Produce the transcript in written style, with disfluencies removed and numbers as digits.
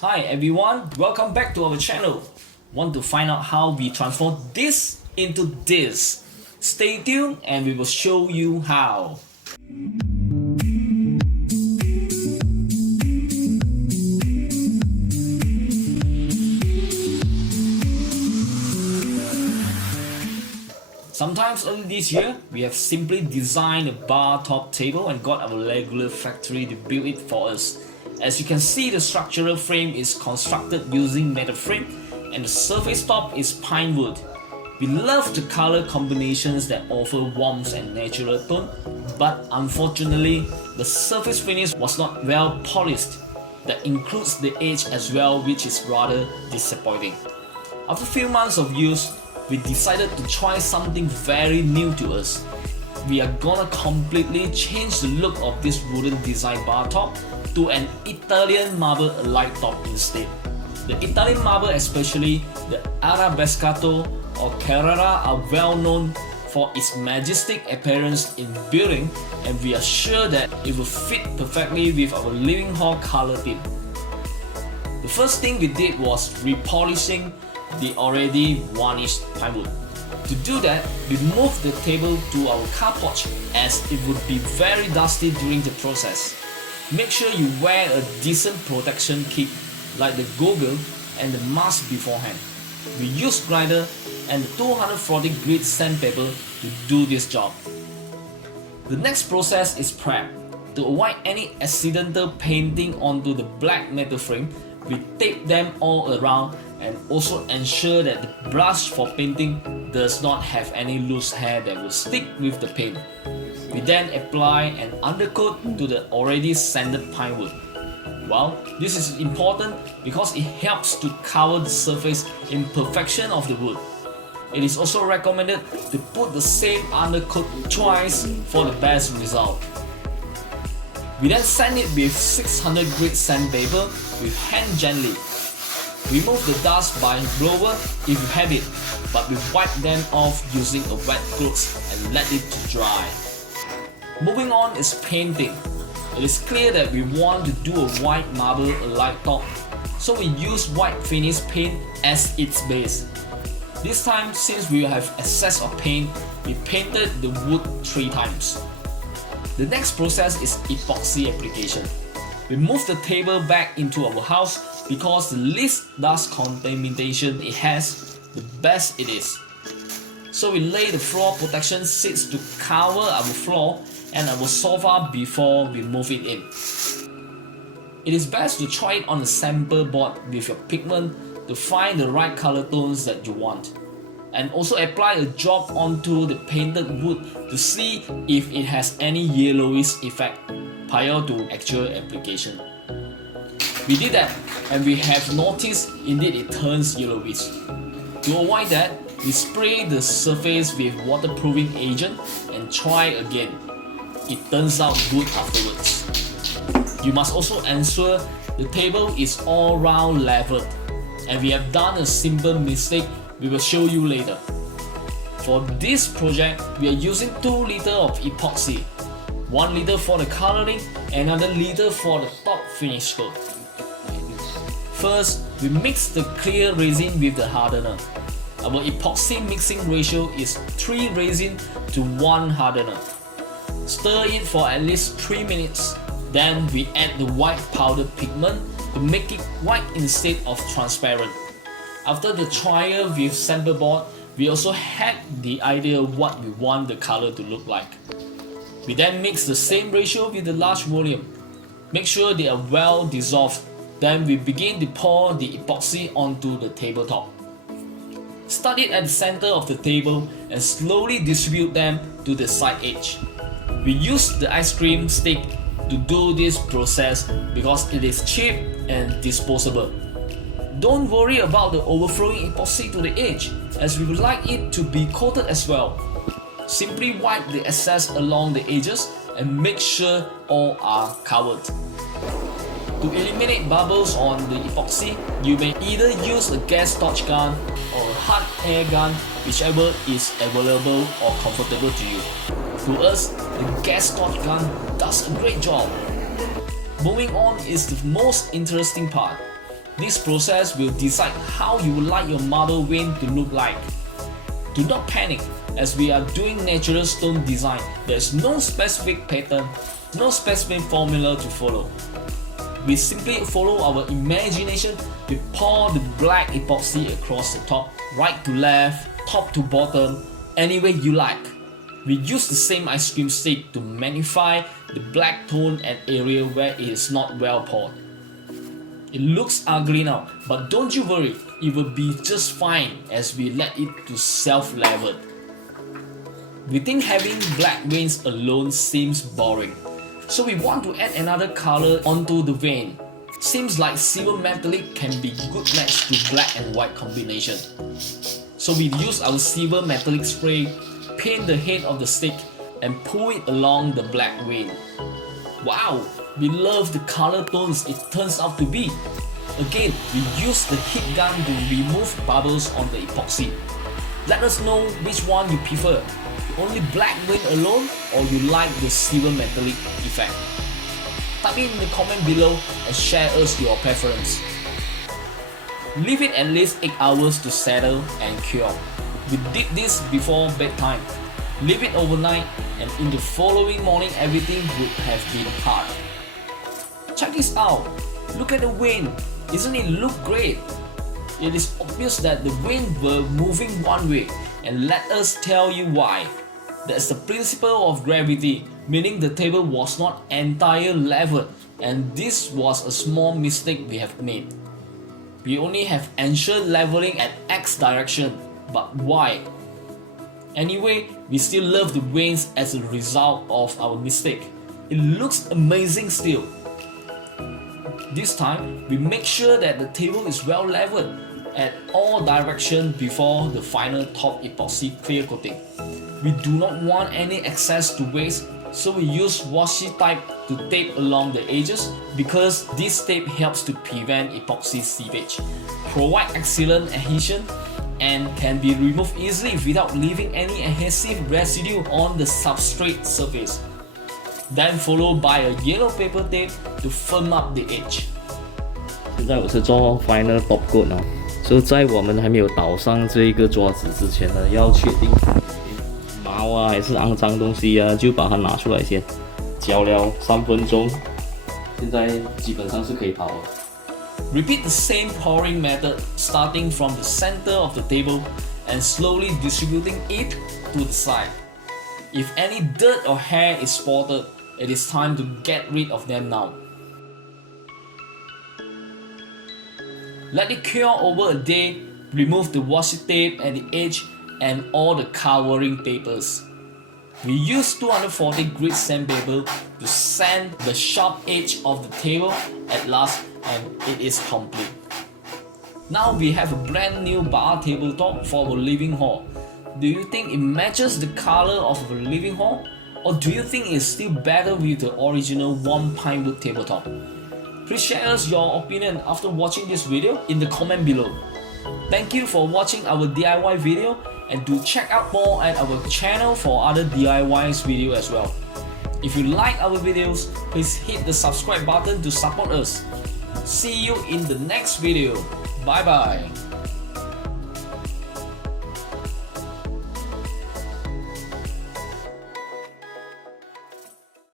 Hi everyone, welcome back to our channel. Want to find out how we transform this into this? Stay tuned and we will show you how. Sometimes early this year, we have simply designed a bar top table and got our regular factory to build it for us. As you can see, the structural frame is constructed using metal frame and the surface top is pine wood. We love the color combinations that offer warmth and natural tone, but unfortunately, the surface finish was not well polished. That includes the edge as well, which is rather disappointing. After a few months of use, we decided to try something very new to us. We are gonna completely change the look of this wooden design bar top to an Italian marble allied top instead. The Italian marble, especially the Arabescato or Carrara, are well known for its majestic appearance in building, and we are sure that it will fit perfectly with our living hall color theme. The first thing we did was repolishing the already varnished pine wood. To do that, we moved the table to our car porch as it would be very dusty during the process. Make sure you wear a decent protection kit like the goggle and the mask beforehand. We used grinder and the 240 grit sandpaper to do this job. The next process is prep. To avoid any accidental painting onto the black metal frame, we tape them all around and also ensure that the brush for painting does not have any loose hair that will stick with the paint. We then apply an undercoat to the already sanded pine wood. Well, this is important because it helps to cover the surface imperfection of the wood. It is also recommended to put the same undercoat twice for the best result. We then sand it with 600 grit sandpaper with hand gently. Remove the dust by blower if you have it, but we wipe them off using a wet cloth and let it to dry. Moving on is painting. It is clear that we want to do a white marble allied top, so we use white finish paint as its base. This time, since we have excess of paint, we painted the wood 3 times. The next process is epoxy application. We move the table back into our house because the least dust contamination it has, the best it is. So we lay the floor protection sheets to cover our floor and our sofa before we move it in. It is best to try it on a sample board with your pigment to find the right color tones that you want. And also apply a drop onto the painted wood to see if it has any yellowish effect prior to actual application. We did that and we have noticed indeed it turns yellowish. To avoid that, we spray the surface with waterproofing agent and try again. It turns out good afterwards. You must also ensure the table is all round leveled, and we have done a simple mistake we will show you later. For this project, we are using 2 liters of epoxy, 1 liter for the coloring, another liter for the top finish coat. First, we mix the clear resin with the hardener. Our epoxy mixing ratio is 3 resin to 1 hardener. Stir it for at least 3 minutes. Then we add the white powder pigment to make it white instead of transparent. After the trial with sample board, we also had the idea of what we want the color to look like. We then mix the same ratio with the large volume. Make sure they are well dissolved. Then we begin to pour the epoxy onto the tabletop. Start it at the center of the table and slowly distribute them to the side edge. We use the ice cream stick to do this process because it is cheap and disposable. Don't worry about the overflowing epoxy to the edge, as we would like it to be coated as well. Simply wipe the excess along the edges and make sure all are covered. To eliminate bubbles on the epoxy, you may either use a gas torch gun or a hot air gun, whichever is available or comfortable to you. To us, the gas torch gun does a great job. Moving on is the most interesting part. This process will decide how you would like your marble vane to look like. Do not panic, as we are doing natural stone design. There is no specific pattern, no specific formula to follow. We simply follow our imagination. We pour the black epoxy across the top, right to left, top to bottom, any way you like. We use the same ice cream stick to magnify the black tone and area where it is not well poured. It looks ugly now, but don't you worry, it will be just fine as we let it to self-level. We think having black veins alone seems boring, so we want to add another color onto the vane. Seems like silver metallic can be good match to black and white combination. So we use our silver metallic spray, paint the head of the stick and pull it along the black vein. Wow, we love the color tones it turns out to be. Again, we use the heat gun to remove bubbles on the epoxy. Let us know which one you prefer. Only black vein alone, or you like the silver metallic effect? Type in the comment below and share us your preference. Leave it at least 8 hours to settle and cure. We did this before bedtime. Leave it overnight and in the following morning everything would have been hard. Check this out. Look at the vein. Isn't it look great? It is obvious that the vein were moving one way, and let us tell you why. That's the principle of gravity, meaning the table was not entire level, and this was a small mistake we have made. We only have ensured leveling at X direction, but why? Anyway, we still love the veins as a result of our mistake. It looks amazing still. This time, we make sure that the table is well leveled at all directions before the final top epoxy clear coating. We do not want any excess to waste, so we use washi tape to tape along the edges because this tape helps to prevent epoxy seepage, provide excellent adhesion, and can be removed easily without leaving any adhesive residue on the substrate surface. Then followed by a yellow paper tape to firm up the edge. 现在我是做 final top coat 啊，所以在我们还没有倒上这一个桌子之前呢，要确定毛啊还是肮脏东西啊，就把它拿出来先，浇了3分钟，现在基本上是可以跑了。Repeat the same pouring method, starting from the center of the table and slowly distributing it to the side. If any dirt or hair is spotted, it is time to get rid of them now. Let it cure over a day, remove the washi tape at the edge and all the covering papers. We use 240 grit sandpaper to sand the sharp edge of the table at last, and it is complete. Now we have a brand new bar tabletop for our living hall. Do you think it matches the color of our living hall? Or do you think it's still better with the original warm pine wood tabletop? Please share us your opinion after watching this video in the comment below. Thank you for watching our DIY video, and do check out more at our channel for other DIYs video as well. If you like our videos, please hit the subscribe button to support us. See you in the next video. Bye bye.